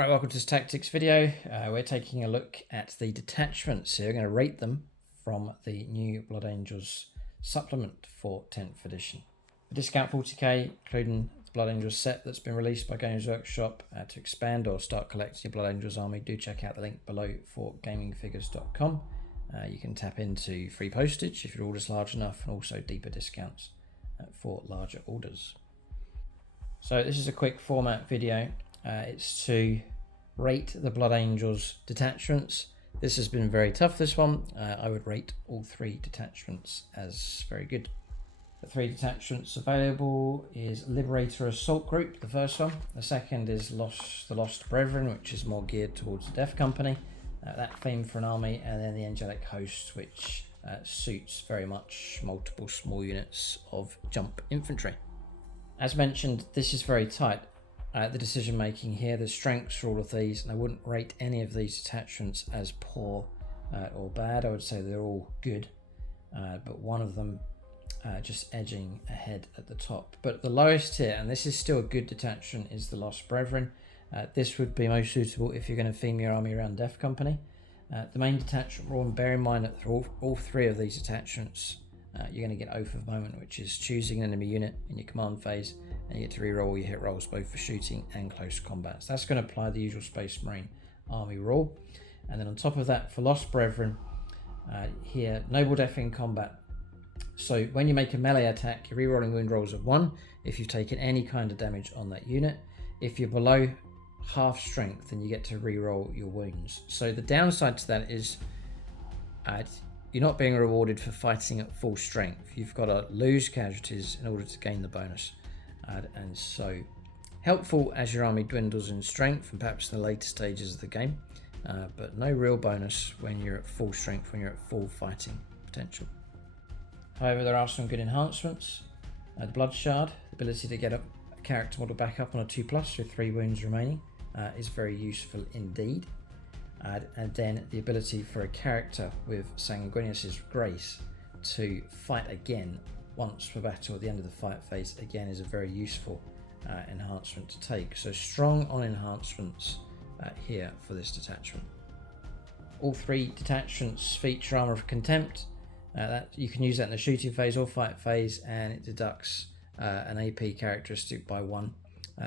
Right, welcome to this tactics video. We're taking a look at the detachments here. We're going to rate them from the new Blood Angels supplement for 10th edition. The discount 40k, including the Blood Angels set that's been released by Games Workshop. To expand or start collecting your Blood Angels army, do check out the link below for gamingfigures.com. You can tap into free postage if your order's large enough, and also deeper discounts for larger orders. So this is a quick format video. It's to rate the Blood Angels detachments. This has been very tough, this one. I would rate all three detachments as very good. The three detachments available is Liberator Assault Group, the first one. The second is the Lost Brethren, which is more geared towards the Death Company. That theme for an army, and then the Angelic Host, which suits very much multiple small units of jump infantry. As mentioned, this is very tight. The decision making here, the strengths for all of these, and I wouldn't rate any of these detachments as poor or bad. I would say they're all good, but one of them just edging ahead at the top. But the lowest here, and this is still a good detachment, is the Lost Brethren. This would be most suitable if you're going to theme your army around Death Company. The main detachment rule, and bear in mind that through all three of these detachments, you're going to get Oath of Moment, which is choosing an enemy unit in your command phase, and you get to reroll your hit rolls both for shooting and close combat. So that's going to apply the usual Space Marine army rule. And then on top of that, for Lost Brethren, here, Noble Death in combat. So when you make a melee attack, you're rerolling wound rolls of 1 if you've taken any kind of damage on that unit. If you're below half strength, then you get to reroll your wounds. So the downside to that is you're not being rewarded for fighting at full strength. You've got to lose casualties in order to gain the bonus. And so helpful as your army dwindles in strength and perhaps in the later stages of the game, but no real bonus when you're at full strength, when you're at full fighting potential. However, there are some good enhancements. The Blood Shard, the ability to get a character model back up on a 2+ with 3 wounds remaining, is very useful indeed. And then the ability for a character with Sanguinius' Grace to fight again once per battle at the end of the fight phase, again, is a very useful enhancement to take. So strong on enhancements here for this detachment. All three detachments feature Armour of Contempt. That you can use that in the shooting phase or fight phase, and it deducts an AP characteristic by 1.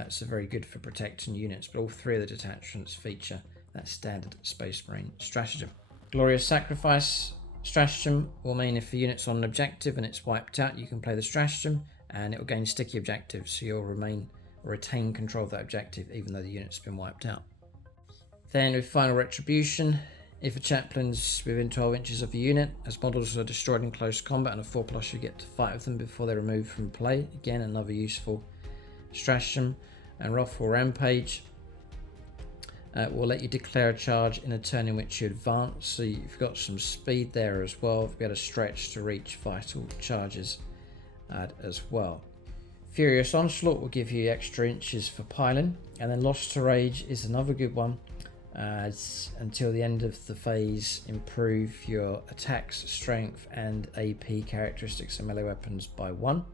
So very good for protecting units, but all three of the detachments feature that standard Space Marine stratagem. Glorious Sacrifice stratagem will mean if the unit's on an objective and it's wiped out, you can play the stratagem and it will gain sticky objectives, so you'll retain control of that objective even though the unit's been wiped out. Then with Final Retribution, if a chaplain's within 12 inches of the unit, as models are destroyed in close combat and a 4+, you get to fight with them before they're removed from play. Again, another useful stratagem. And Wrathful Rampage will let you declare a charge in a turn in which you advance, so you've got some speed there as well, to be able to stretch to reach vital charges as well. Furious Onslaught will give you extra inches for piling, and then Lost to Rage is another good one. Until the end of the phase, improve your attacks, strength and AP characteristics and melee weapons by 1.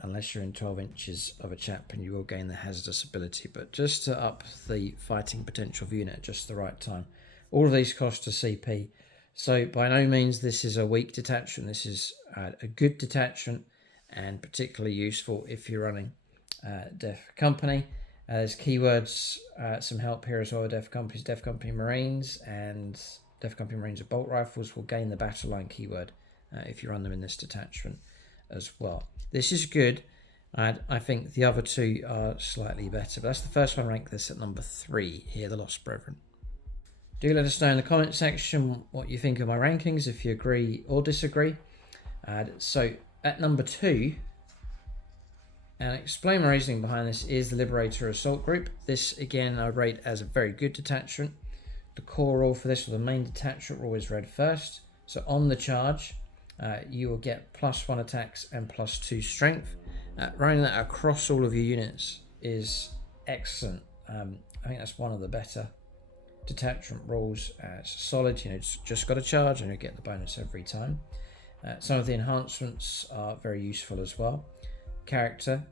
Unless you're in 12 inches of a chaplain, you will gain the hazardous ability, but just to up the fighting potential of the unit at just the right time. All of these cost a CP, so by no means this is a weak detachment. This is a good detachment and particularly useful if you're running Death Company. There's keywords, some help here as well. Death Company Marines, and Death Company Marines with bolt rifles will gain the battle line keyword if you run them in this detachment as well. This is good, and I think the other two are slightly better, but that's the first one. Rank this at number 3 here, the Lost Brethren. Do let us know in the comment section what you think of my rankings, if you agree or disagree. So at number 2, and explain my reasoning behind this, is the Liberator Assault Group. This again I rate as a very good detachment. The core rule for this, or the main detachment rule, is read first. So on the charge, you will get +1 attacks and +2 strength. Running that across all of your units is excellent. I think that's one of the better detachment rules. It's solid, it's just got a charge and you get the bonus every time. Some of the enhancements are very useful as well. Character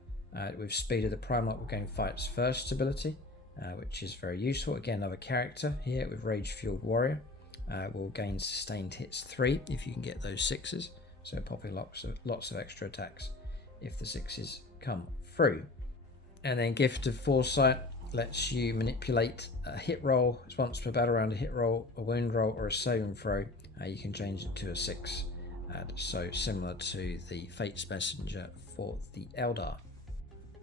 with Speed of the Primarch will gain Fights First ability, which is very useful. Again, another character here with Rage Fueled Warrior will gain sustained hits 3 if you can get those 6s. So popping lots of extra attacks if the 6s come through. And then Gift of Foresight lets you manipulate a hit roll. It's once per battle round, a hit roll, a wound roll, or a saving throw. You can change it to a 6. So similar to the Fate's Messenger for the Eldar.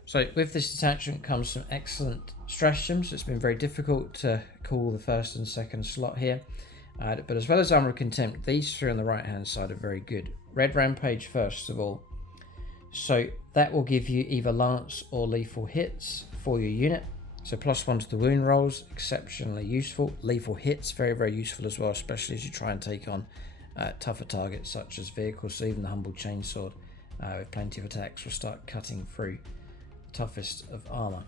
So with this detachment comes some excellent stratagems. It's been very difficult to call the first and second slot here. But as well as Armor of Contempt, these 3 on the right hand side are very good. Red Rampage first of all. So that will give you either lance or lethal hits for your unit. So +1 to the wound rolls, exceptionally useful. Lethal hits, very, very useful as well, especially as you try and take on tougher targets such as vehicles. So even the Humble Chainsword with plenty of attacks will start cutting through the toughest of armor.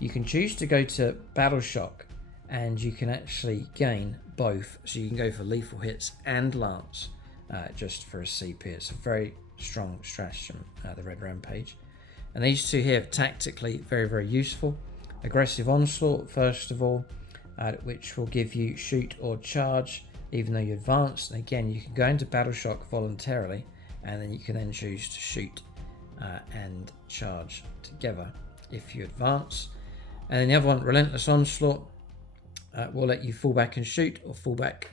You can choose to go to Battle Shock and you can actually gain both. So you can go for lethal hits and lance just for a CP. It's a very strong stratagem, the Red Rampage. And these 2 here, tactically, very, very useful. Aggressive Onslaught, first of all, which will give you shoot or charge, even though you advance. And again, you can go into Battle Shock voluntarily, and then you can then choose to shoot and charge together if you advance. And then the other one, Relentless Onslaught, will let you fall back and shoot, or fall back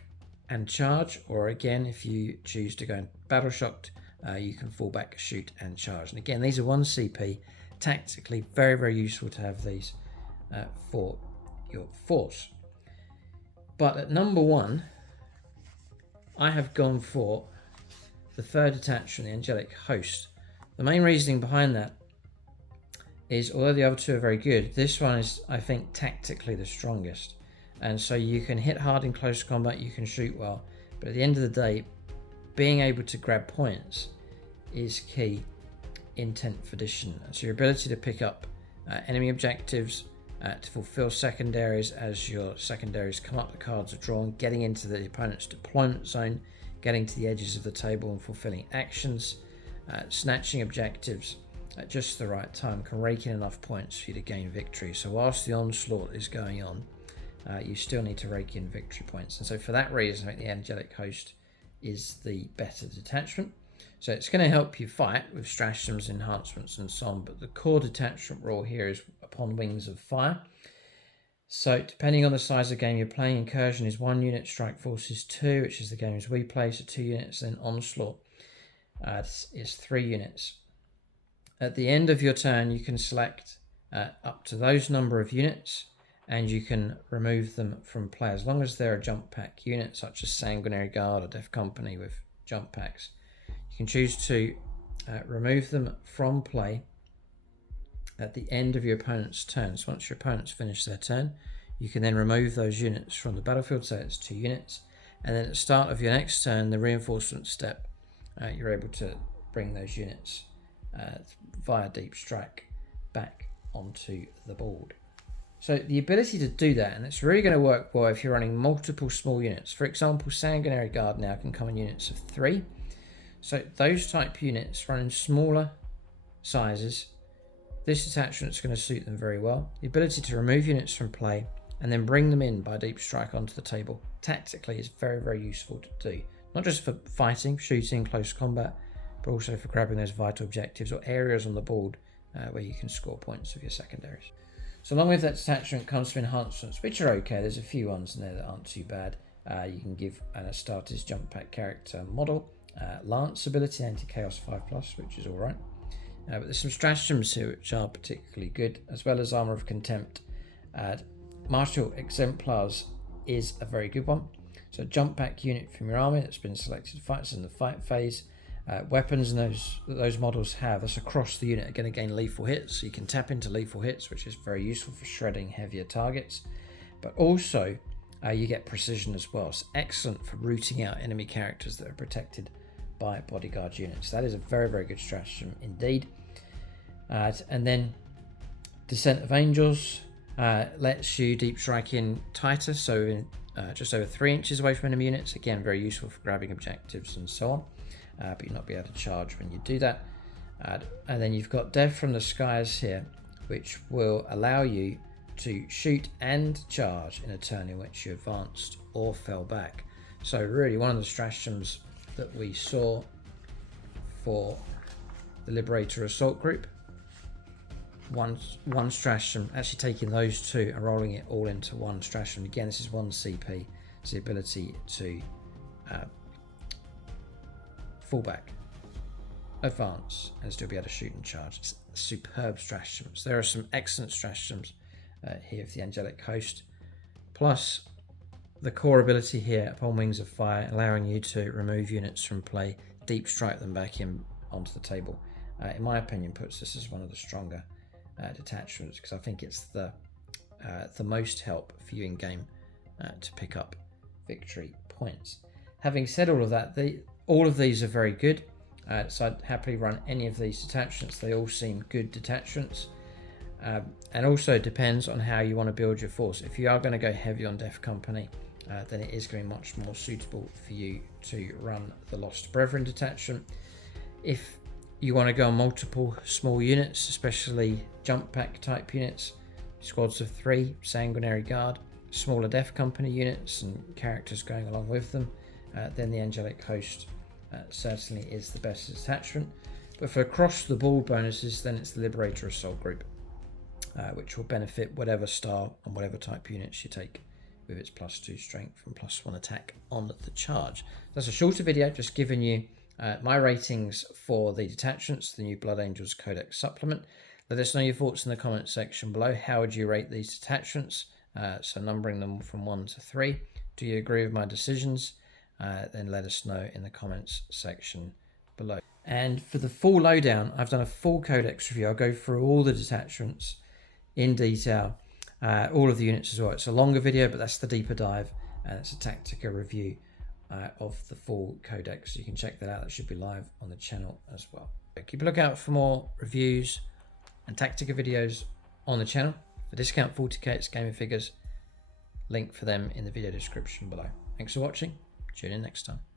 and charge. Or again, if you choose to go in Battle Shocked, you can fall back, shoot, and charge. And again, these are 1 CP. Tactically, very, very useful to have these for your force. But at number 1, I have gone for the 3rd detachment, the Angelic Host. The main reasoning behind that is, although the other 2 are very good, this one is, I think, tactically the strongest. And so you can hit hard in close combat, you can shoot well, but at the end of the day, being able to grab points is key in 10th edition. So your ability to pick up enemy objectives, to fulfill secondaries as your secondaries come up the cards are drawn, getting into the opponent's deployment zone, getting to the edges of the table and fulfilling actions, snatching objectives at just the right time can rake in enough points for you to gain victory. So whilst the onslaught is going on, you still need to rake in victory points. And so for that reason, I think the Angelic Host is the better detachment. So it's going to help you fight with stratagems, enhancements and so on, but the core detachment rule here is upon wings of fire. So depending on the size of the game you're playing, Incursion is 1 unit, Strike Force is 2, which is the games we play, so 2 units, then Onslaught is 3 units. At the end of your turn, you can select up to those number of units, and you can remove them from play as long as they're a jump pack unit, such as Sanguinary Guard or Death Company with jump packs. You can choose to remove them from play at the end of your opponent's turn. So once your opponent's finished their turn, you can then remove those units from the battlefield, so it's 2 units. And then at the start of your next turn, the reinforcement step, you're able to bring those units via Deep Strike back onto the board. So the ability to do that, and it's really going to work well if you're running multiple small units. For example, Sanguinary Guard now can come in units of 3. So those type units running smaller sizes, this detachment is going to suit them very well. The ability to remove units from play and then bring them in by Deep Strike onto the table tactically is very, very useful to do. Not just for fighting, shooting, close combat, but also for grabbing those vital objectives or areas on the board where you can score points with your secondaries. So along with that detachment comes some enhancements, which are okay. There's a few ones in there that aren't too bad. You can give an Astartes jump pack character model, Lance ability, anti-chaos 5+, which is alright. But there's some stratagems here which are particularly good, as well as Armor of Contempt. Martial Exemplars is a very good one. So jump pack unit from your army that's been selected fights in the fight phase. Weapons and those models have, that's across the unit, are going to gain lethal hits, so you can tap into lethal hits, which is very useful for shredding heavier targets. But also you get precision as well, so excellent for rooting out enemy characters that are protected by bodyguard units. That is a very, very good stratagem indeed. And then Descent of Angels lets you deep strike in tighter, so in just over 3 inches away from enemy units. Again, very useful for grabbing objectives and so on. But you'll not be able to charge when you do that. And then you've got Death from the Skies here, which will allow you to shoot and charge in a turn in which you advanced or fell back. So really one of the stratagems that we saw for the Liberator assault group, one stratagem, actually taking those two and rolling it all into one stratagem. Again, this is one CP, it's the ability to fall back, advance, and still be able to shoot and charge. It's superb stratagems. There are some excellent stratagems here for the Angelic Host, plus the core ability here upon Wings of Fire, allowing you to remove units from play, deep strike them back in onto the table. In my opinion, puts this as one of the stronger detachments, because I think it's the most help for you in game to pick up victory points. Having said all of that, all of these are very good, so I'd happily run any of these detachments. They all seem good detachments, and also depends on how you want to build your force. If you are going to go heavy on Death Company, then it is going to be much more suitable for you to run the Lost Brethren detachment. If you want to go on multiple small units, especially jump pack type units, squads of 3, Sanguinary Guard, smaller Death Company units and characters going along with them, then the Angelic Host certainly is the best detachment. But for across the board bonuses, then it's the Liberator assault group, which will benefit whatever style and whatever type units you take, with its +2 strength and +1 attack on the charge. That's a shorter video, just giving you my ratings for the detachments, the new Blood Angels Codex supplement. Let us know your thoughts in the comment section below. How would you rate these detachments? So numbering them from 1 to 3. Do you agree with my decisions? Then let us know in the comments section below. And for the full lowdown, I've done a full Codex review. I'll go through all the detachments in detail, all of the units as well. It's a longer video, but that's the deeper dive, and it's a Tactica review of the full Codex. So you can check that out. That should be live on the channel as well. Keep a lookout for more reviews and Tactica videos on the channel. For discount 40k, it's gaming figures. Link for them in the video description below. Thanks for watching. Tune in next time.